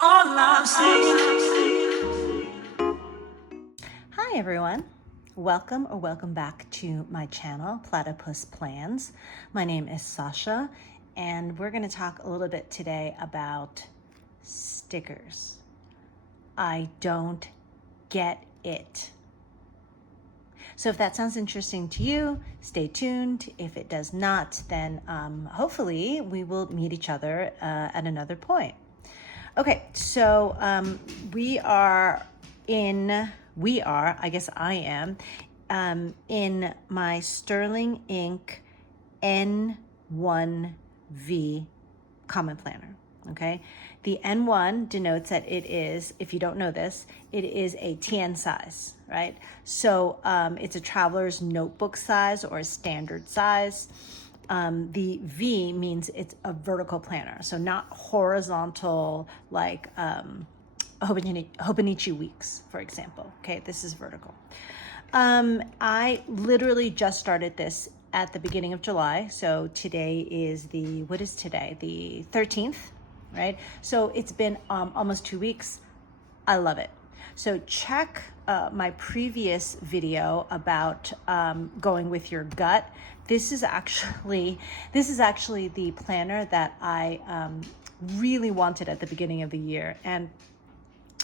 All I'm saying. Hi everyone. Welcome back to my channel, Platypus Plans. My name is Sasha, and we're going to talk a little bit today about stickers. I don't get it. So if that sounds interesting to you, stay tuned. If it does not, then hopefully we will meet each other at another point. Okay, so I guess I am, in my Sterling Ink N1V Common Planner. Okay, the N1 denotes that it is, if you don't know this, it is a TN size, right? So it's a traveler's notebook size or a standard size. The V means it's a vertical planner, so not horizontal like Hobonichi Weeks, for example. Okay, this is vertical. I literally just started this at the beginning of July. So today is what is today? The 13th, right? So it's been almost 2 weeks. I love it. So check my previous video about going with your gut. This is actually the planner that I really wanted at the beginning of the year, and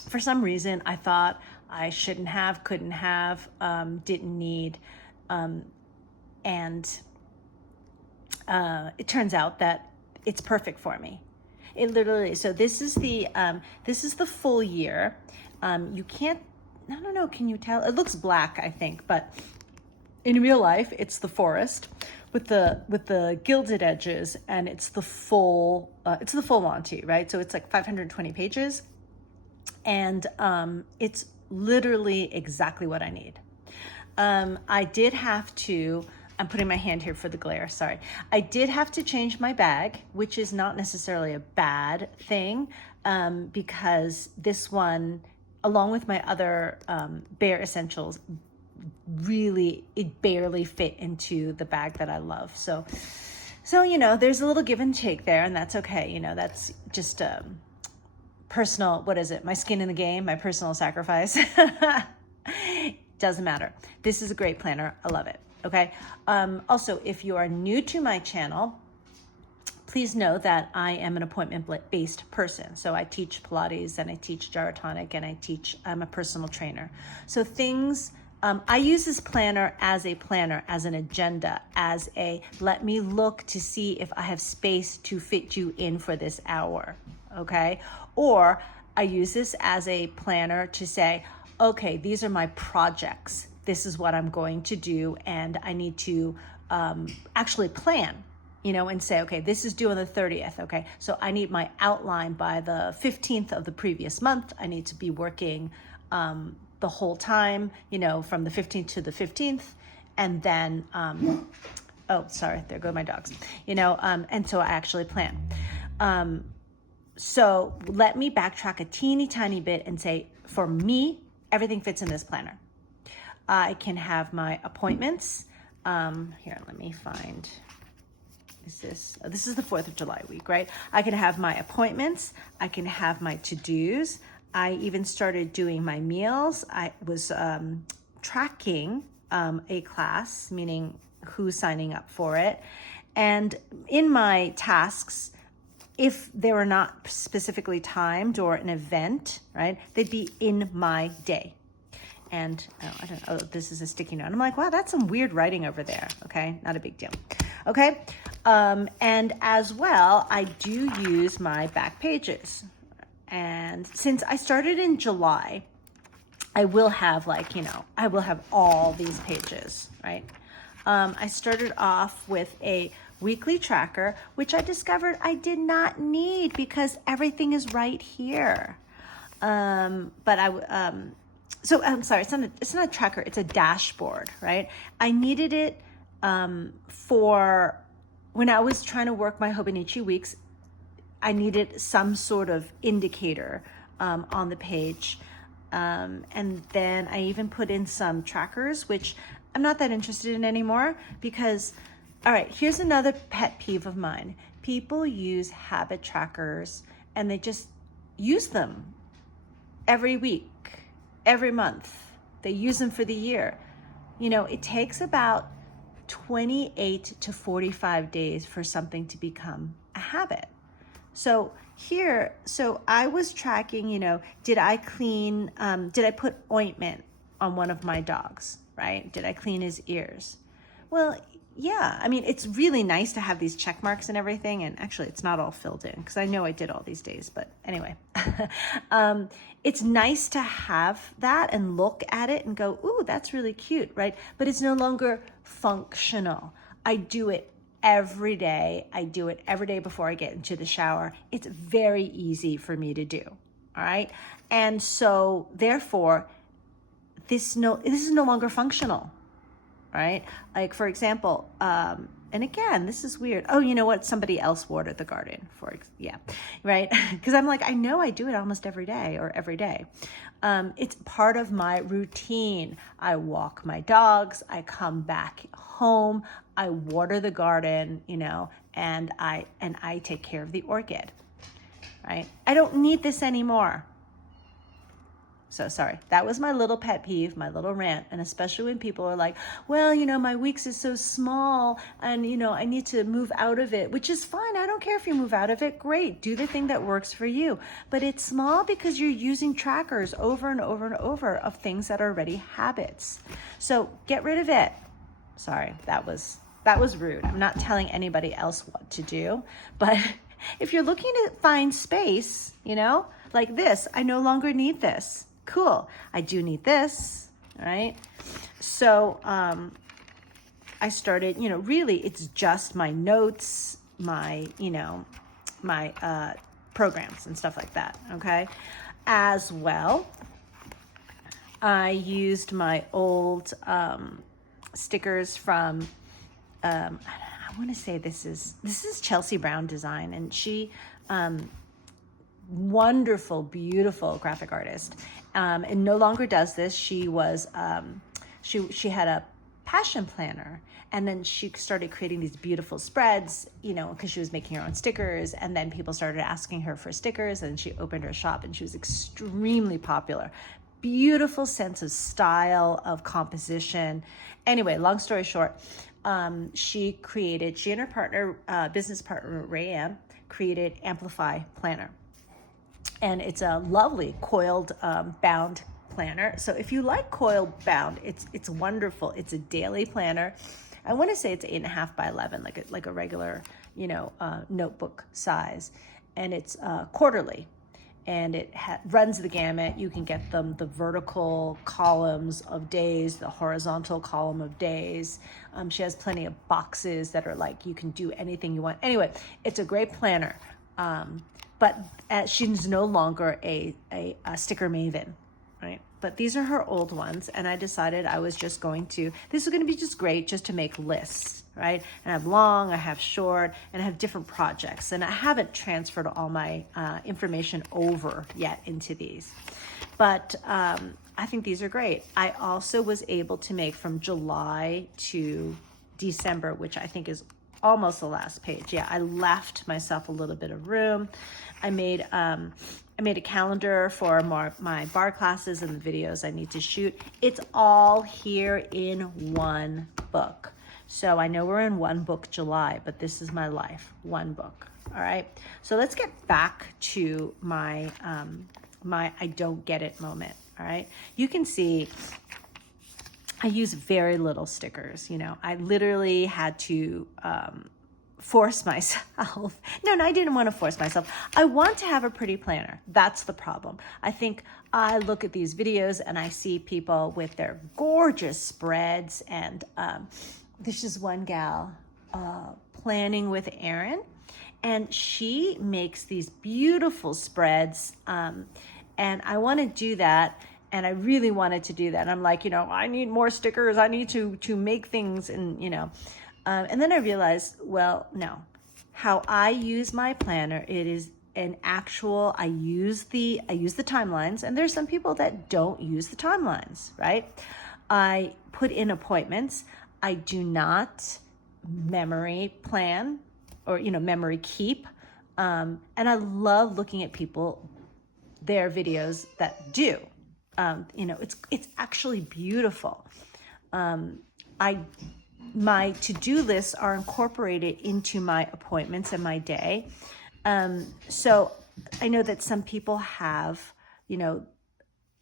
for some reason I thought I shouldn't have, couldn't have, didn't need, and it turns out that it's perfect for me. It literally, so this is the full year. You can't, I don't know, can you tell? It looks black, I think, but in real life, it's the forest with the gilded edges, and it's the full Monty, right? So it's like 520 pages, and it's literally exactly what I need. I did have to, I'm putting my hand here for the glare, sorry. I did have to change my bag, which is not necessarily a bad thing, because this one, along with my other bare essentials, really, it barely fit into the bag that I love. So there's a little give and take there, and that's okay. That's just personal, what is it? My skin in the game, my personal sacrifice. Doesn't matter. This is a great planner. I love it. Okay. Also, if you are new to my channel, please know that I am an appointment-based person. So I teach Pilates, and I teach gyrotonic, and I'm a personal trainer. So I use this planner, as an agenda, as let me look to see if I have space to fit you in for this hour, okay? Or I use this as a planner to say, okay, these are my projects. This is what I'm going to do, and I need to actually plan, and say, okay, this is due on the 30th, okay? So I need my outline by the 15th of the previous month. I need to be working the whole time, from the 15th to the 15th. And then, oh, sorry, there go my dogs, and so I actually plan. So let me backtrack a teeny tiny bit and say, for me, everything fits in this planner. I can have my appointments. Here, let me find, this is the 4th of July week, right? I can have my appointments. I can have my to-dos. I even started doing my meals. I was tracking a class, meaning who's signing up for it. And in my tasks, if they were not specifically timed or an event, right, they'd be in my day. And I don't know, this is a sticky note. I'm like, wow, that's some weird writing over there. Okay, not a big deal. Okay, and as well, I do use my back pages. And since I started in July, I will have I will have all these pages, right? I started off with a weekly tracker, which I discovered I did not need because everything is right here. So I'm sorry, it's not a tracker, it's a dashboard, right? I needed it for when I was trying to work my Hobonichi weeks. I needed some sort of indicator on the page. And then I even put in some trackers, which I'm not that interested in anymore because, all right, here's another pet peeve of mine. People use habit trackers and they just use them every week, every month. They use them for the year. You know, it takes about 28 to 45 days for something to become a habit. So I was tracking, you know, did I put ointment on one of my dogs, right? Did I clean his ears? Well, yeah, I mean, it's really nice to have these check marks and everything. And actually, it's not all filled in because I know I did all these days. But anyway, it's nice to have that and look at it and go, ooh, that's really cute, right? But it's no longer functional. I do it every day. I do it every day before I get into the shower. It's very easy for me to do. All right. And so therefore, this is no longer functional. Right? Like, for example, and again, this is weird. Oh, you know what? Somebody else watered the garden right? Because I'm like, I know I do it almost every day or every day. It's part of my routine. I walk my dogs. I come back home. I water the garden, you know, and I take care of the orchid, right? I don't need this anymore. So sorry, that was my little pet peeve, my little rant. And especially when people are like, well, you know, my weeks is so small and, you know, I need to move out of it, which is fine. I don't care if you move out of it. Great. Do the thing that works for you. But it's small because you're using trackers over and over and over of things that are already habits. So get rid of it. Sorry, that was rude. I'm not telling anybody else what to do. But if you're looking to find space, you know, like this, I no longer need this. Cool. I do need this, right? So I started, you know, really it's just my notes, my, you know, my programs and stuff like that, okay? As well, I used my old stickers from, I want to say this is Chelsea Brown Design, and she, wonderful, beautiful graphic artist, and no longer does this. She was, she had a passion planner, and then she started creating these beautiful spreads, you know, because she was making her own stickers, and then people started asking her for stickers, and she opened her shop, and she was extremely popular. Beautiful sense of style, of composition. Anyway, long story short, she and her partner, business partner, Rayanne, created Amplify Planner. And it's a lovely coiled bound planner. So if you like coiled bound, it's wonderful. It's a daily planner. I want to say it's 8.5 by 11, like a regular, you know, notebook size, and it's quarterly. And it runs the gamut. You can get them the vertical columns of days, the horizontal column of days. She has plenty of boxes that are like, you can do anything you want. Anyway, it's a great planner. But she's no longer a sticker maven, right? But these are her old ones, and I decided I was just going to, this is going to be just great just to make lists, right? And I have long, I have short, and I have different projects, and I haven't transferred all my information over yet into these. But I think these are great. I also was able to make from July to December, which I think is almost the last page. Yeah, I left myself a little bit of room. I made a calendar for my bar classes and the videos I need to shoot. It's all here in one book. So I know we're in one book July, but this is my life, one book. All right. So let's get back to my my I don't get it moment. All right. You can see I use very little stickers. You know, I literally had to force myself. No, I didn't want to force myself. I want to have a pretty planner. That's the problem. I think I look at these videos and I see people with their gorgeous spreads, and there's just one gal, Planning with Erin, and she makes these beautiful spreads, and I want to do that. And I really wanted to do that. And I'm like, you know, I need more stickers. I need to make things, and, you know, and then I realized, well, no, how I use my planner, it is an actual, I use the timelines, and there's some people that don't use the timelines, right? I put in appointments. I do not memory plan or, you know, memory keep. And I love looking at people their videos that do. You know, it's actually beautiful. My to-do lists are incorporated into my appointments and my day. So I know that some people have, you know,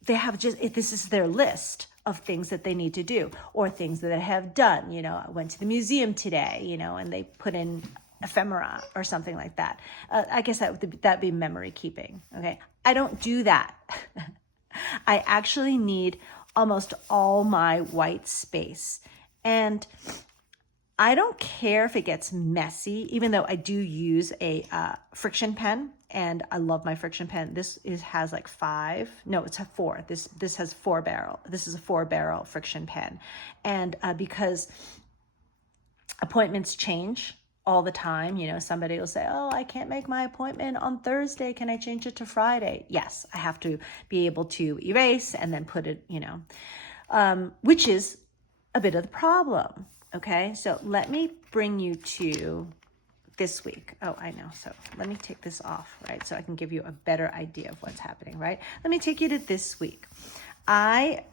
they have just, this is their list of things that they need to do or things that they have done. You know, I went to the museum today, you know, and they put in ephemera or something like that. I guess that'd be memory keeping. Okay. I don't do that. I actually need almost all my white space. And I don't care if it gets messy, even though I do use a friction pen, and I love my friction pen. This has like 5. No, it's a 4. This has 4 barrel. This is a 4-barrel friction pen, and because appointments change all the time, you know, somebody will say, "Oh, I can't make my appointment on Thursday. Can I change it to Friday?" Yes, I have to be able to erase and then put it, you know, which is a bit of the problem. Okay, so let me bring you to this week. Oh, I know. So let me take this off, right? So I can give you a better idea of what's happening, right? Let me take you to this week. Here's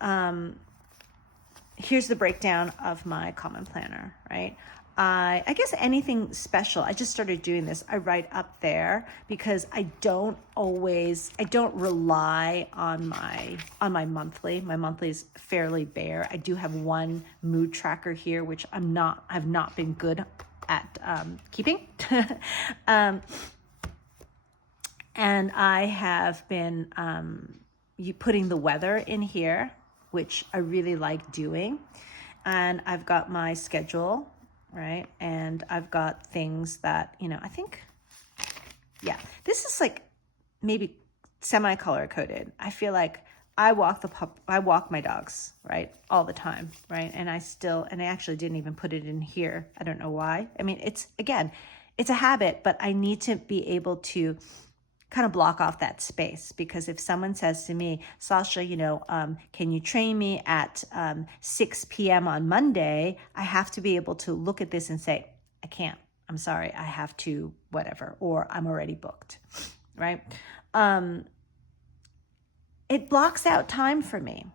the breakdown of my common planner, right? I guess anything special, I just started doing this. I write up there because I don't rely on my monthly. My monthly is fairly bare. I do have one mood tracker here, which I've not been good at keeping. And I have been putting the weather in here, which I really like doing. And I've got my schedule, right? And I've got things that, you know, I think, yeah, this is like maybe semi-color coded. I feel like I walk my dogs, right? All the time, right? And I actually didn't even put it in here. I don't know why. I mean, it's a habit, but I need to be able to kind of block off that space, because if someone says to me, "Sasha, you know, can you train me at 6 p.m. on Monday?" I have to be able to look at this and say, "I can't. I'm sorry. I have to whatever," or "I'm already booked," right? It blocks out time for me.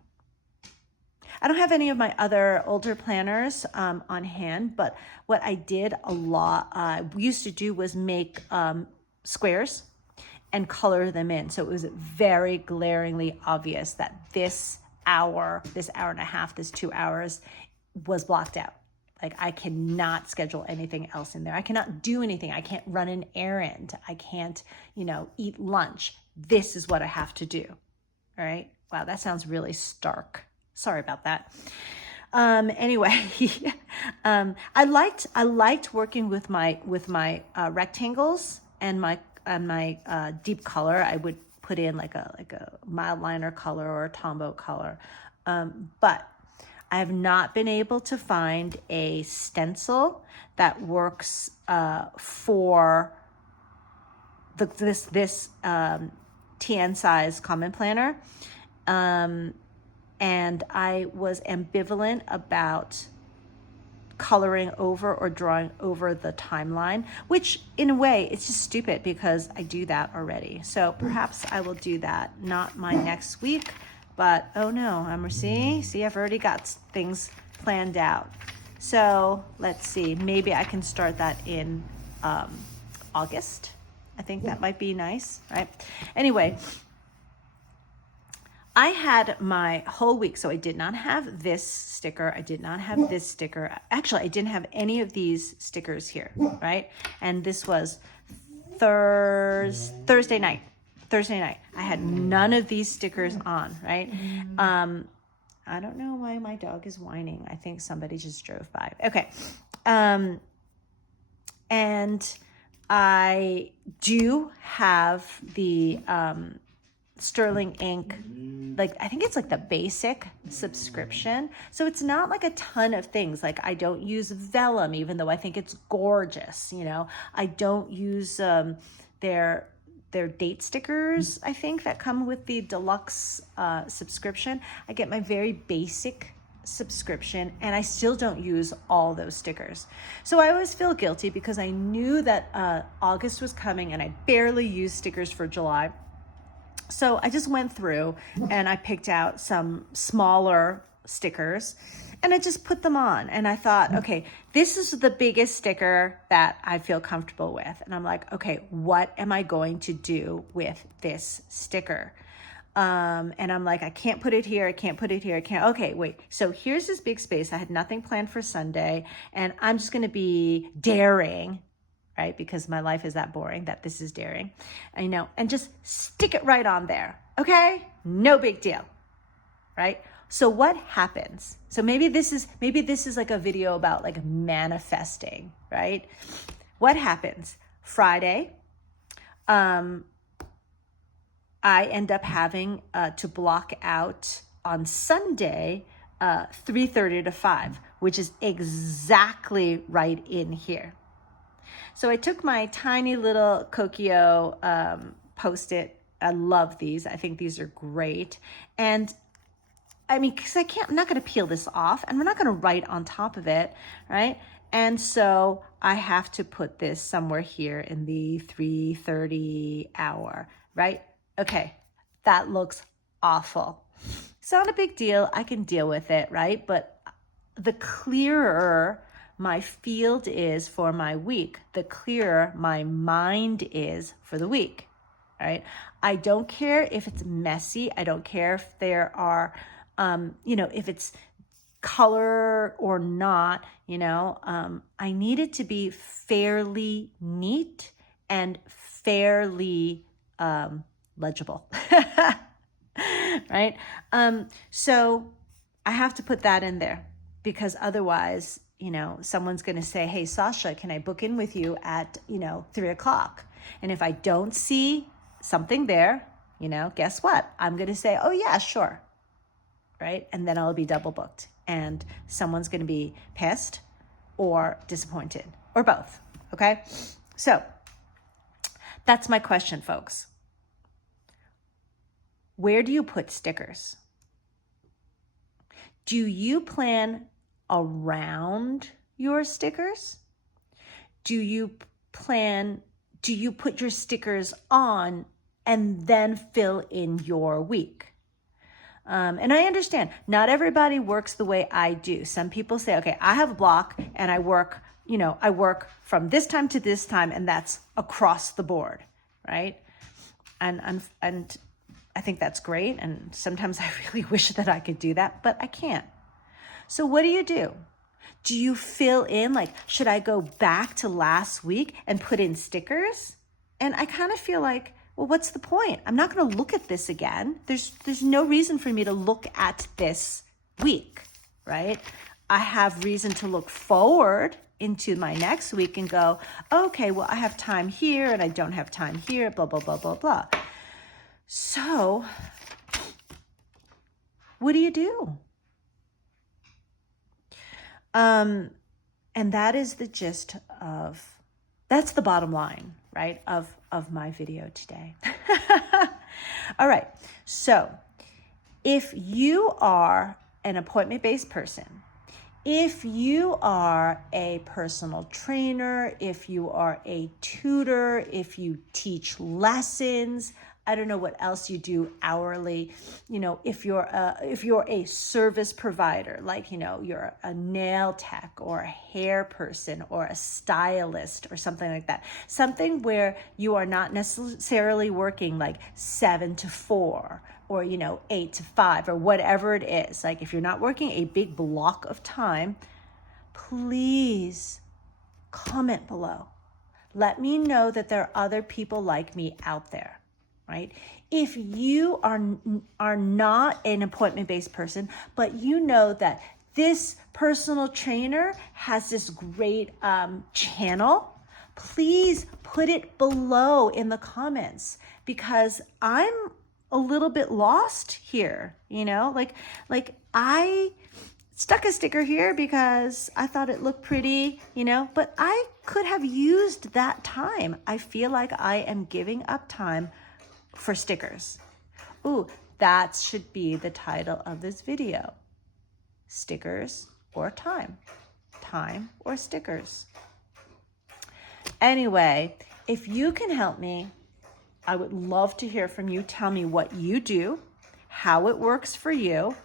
I don't have any of my other older planners on hand, but what I did a lot, used to do was make squares and color them in. So it was very glaringly obvious that this hour and a half, this 2 hours was blocked out. Like, I cannot schedule anything else in there. I cannot do anything. I can't run an errand. I can't, you know, eat lunch. This is what I have to do. All right. Wow, that sounds really stark. Sorry about that. Anyway, I liked working with my rectangles and my deep color. I would put in like a mild liner color or a Tombow color, but I have not been able to find a stencil that works for this TN size common planner. And I was ambivalent about coloring over or drawing over the timeline, which in a way it's just stupid because I do that already. So perhaps I will do that, not my next week, but oh no, see, I've already got things planned out. So let's see, maybe I can start that in August. I think that might be nice, right? Anyway, I had my whole week, so I did not have this sticker. I did not have this sticker. Actually, I didn't have any of these stickers here, right? And this was Thursday night. I had none of these stickers on, right? I don't know why my dog is whining. I think somebody just drove by. Okay. And I do have the Sterling ink, like I think it's like the basic subscription, so it's not like a ton of things. Like, I don't use vellum, even though I think it's gorgeous, you know. I don't use their date stickers, I think, that come with the deluxe subscription. I get my very basic subscription, and I still don't use all those stickers. So I always feel guilty because I knew that August was coming and I barely used stickers for July. So I just went through and I picked out some smaller stickers and I just put them on. And I thought, okay, this is the biggest sticker that I feel comfortable with. And I'm like, okay, what am I going to do with this sticker? And I'm like, I can't put it here. I can't put it here. I can't. Okay, wait. So here's this big space. I had nothing planned for Sunday and I'm just going to be daring, right? Because my life is that boring that this is daring, and just stick it right on there. Okay. No big deal. Right. So what happens? So maybe this is like a video about like manifesting, right? What happens? Friday, I end up having to block out on Sunday 3:30 to 5, which is exactly right in here. So I took my tiny little Kokio Post-it. I love these. I think these are great. And I mean, because I'm not going to peel this off and we're not going to write on top of it, right? And so I have to put this somewhere here in the 3:30 hour, right? Okay, that looks awful. It's not a big deal. I can deal with it, right? But the clearer my field is for my week, the clearer my mind is for the week, right? I don't care if it's messy. I don't care if there are, if it's color or not, I need it to be fairly neat and fairly legible, right? So I have to put that in there because otherwise, someone's going to say, hey, Sasha, can I book in with you at, 3:00? And if I don't see something there, guess what? I'm going to say, oh yeah, sure. Right? And then I'll be double booked and someone's going to be pissed or disappointed or both. Okay. So that's my question, folks. Where do you put stickers? Do you plan around your stickers? Do you put your stickers on and then fill in your week? And I understand not everybody works the way I do. Some people say, okay, I have a block and I work from this time to this time and that's across the board, right? And I think that's great. And sometimes I really wish that I could do that, but I can't. So what do? Do you fill in, like, should I go back to last week and put in stickers? And I kind of feel like, well, what's the point? I'm not going to look at this again. There's no reason for me to look at this week, right? I have reason to look forward into my next week and go, okay, well, I have time here and I don't have time here, blah, blah, blah, blah, blah. So what do? And that is the gist of, that's the bottom line, right, of my video today. All right. So if you are an appointment-based person, if you are a personal trainer, if you are a tutor, if you teach lessons, I don't know what else you do hourly. If you're a service provider, like, you're a nail tech or a hair person or a stylist or something like that. Something where you are not necessarily working like 7 to 4 or, 8 to 5 or whatever it is. Like if you're not working a big block of time, please comment below. Let me know that there are other people like me out there. Right? If you are not an appointment-based person, but you know that this personal trainer has this great channel, please put it below in the comments because I'm a little bit lost here, like I stuck a sticker here because I thought it looked pretty, but I could have used that time. I feel like I am giving up time for stickers. Ooh, that should be the title of this video. Stickers or time. Time or stickers. Anyway, if you can help me I would love to hear from you. Tell me what you do, how it works for you,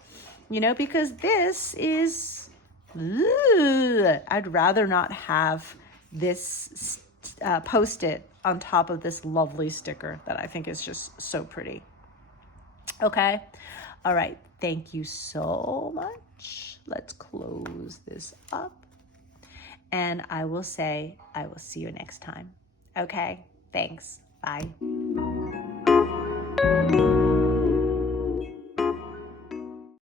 because this is, I'd rather not have this Post-it on top of this lovely sticker that I think is just so pretty. Okay. All right. Thank you so much. Let's close this up. And I will say, I will see you next time. Okay. Thanks. Bye.